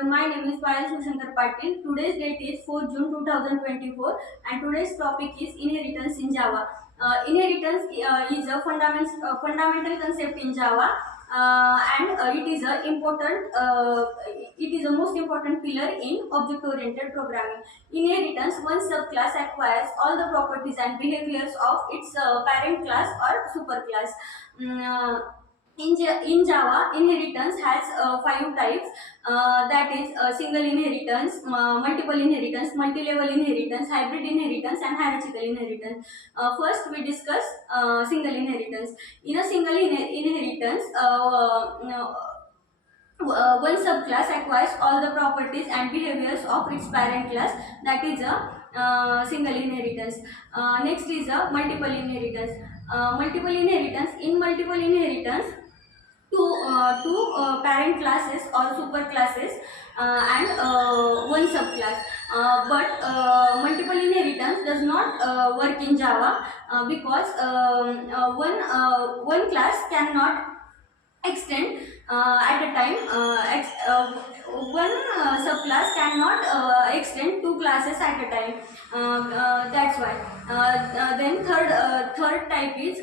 everyone, my name is Payal Shivshankar Patil. Today's date is 4 June 2024 and today's topic is inheritance in Java. Inheritance is a fundamental concept in Java and it is a most important pillar in object-oriented programming. Inheritance, one subclass acquires all the properties and behaviors of its parent class or superclass. Mm, uh, in Java, inheritance has five types. That is single inheritance, multiple inheritance, multi-level inheritance, hybrid inheritance, and hierarchical inheritance. First, we discuss single inheritance. In a single inheritance, one subclass acquires all the properties and behaviors of its parent class. That is a single inheritance. Next is a multiple inheritance. Multiple inheritance. In multiple inheritance, two parent classes or superclasses and one subclass. But multiple inheritance does not work in Java because one class cannot extend at a time. One subclass cannot extend two classes at a time. That's why. Then third type is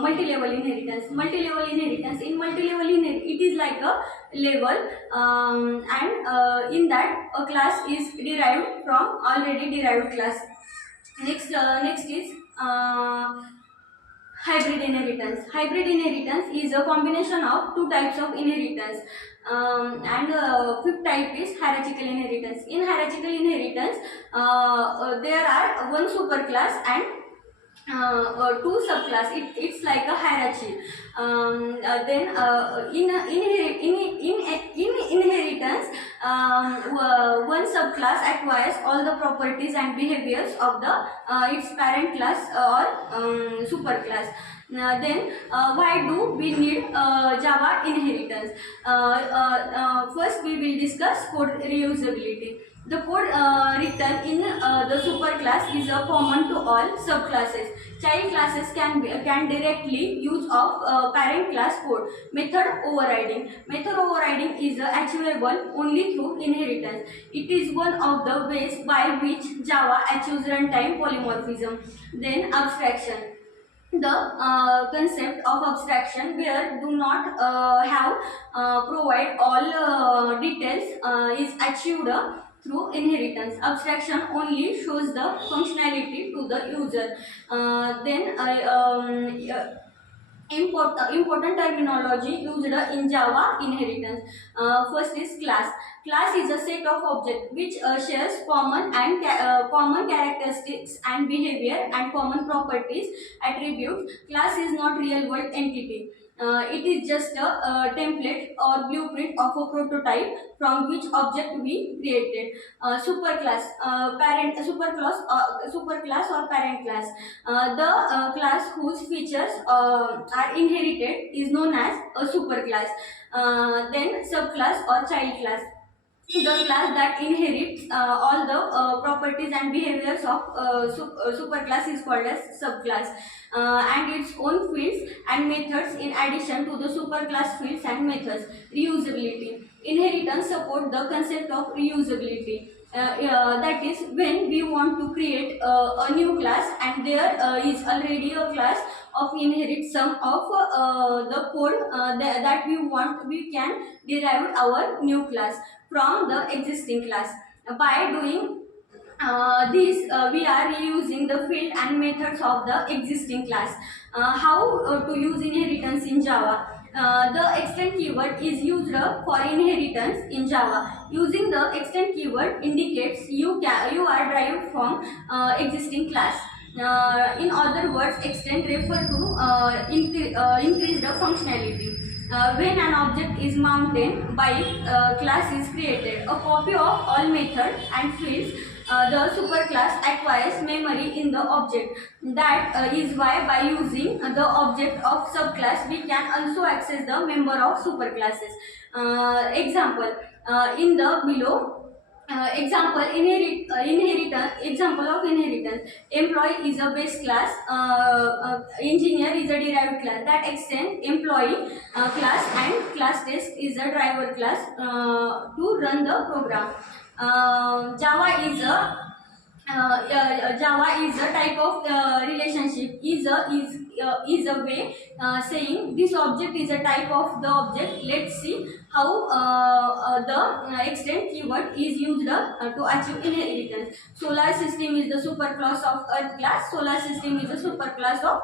multi-level inheritance. Multi-level inheritance. In multi-level inheritance, it is like a level, and in that a class is derived from already derived class. Next is hybrid inheritance. Hybrid inheritance is a combination of two types of inheritance. And fifth type is hierarchical inheritance. In hierarchical inheritance, there are one superclass and two subclass. It's like a hierarchy. Then in inheritance, one subclass acquires all the properties and behaviors of the its parent class or superclass. Why do we need Java inheritance? First, we will discuss code reusability. The code written in the superclass is common to all subclasses. Child classes can directly use of parent class code. Method overriding. Method overriding is achievable only through inheritance. It is one of the ways by which Java achieves runtime polymorphism. Then abstraction. The concept of abstraction where do not have provide all details is achieved through inheritance. Abstraction only shows the functionality to the user. Important terminology used in Java inheritance. First is class. Class is a set of objects which shares common characteristics and behavior and common properties, attributes. Class is not real world entity. It is just a template or blueprint of a prototype from which object we created. Superclass or parent class. The class whose features are inherited is known as a superclass. Then subclass or child class. The class that inherits all the properties and behaviors of superclass is called as subclass, and its own fields and methods in addition to the superclass fields and methods. Reusability. Inheritance support the concept of reusability. That is, when we want to create a new class and there is already a class of inherit some of the code that we want, we can derive our new class from the existing class. By doing this, we are reusing the field and methods of the existing class. How to use inheritance in Java? The extend keyword is used for inheritance in Java. Using the extend keyword indicates you are derived from existing class. In other words, extend refer to increased functionality. When an object is mounted by class is created, a copy of all method and fields, the superclass acquires memory in the object. That is why by using the object of subclass, we can also access the member of superclasses. Example, in the below example of inheritance. Employee is a base class, engineer is a derived class. That extent employee class and class test is a driver class to run the program. Java is a type of relationship, is a way saying this object is a type of the object. Let's see how the extent keyword is used to achieve inheritance. Solar system is the superclass of Earth class. Solar system is the superclass of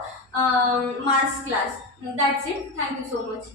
Mars class. That's it. Thank you so much.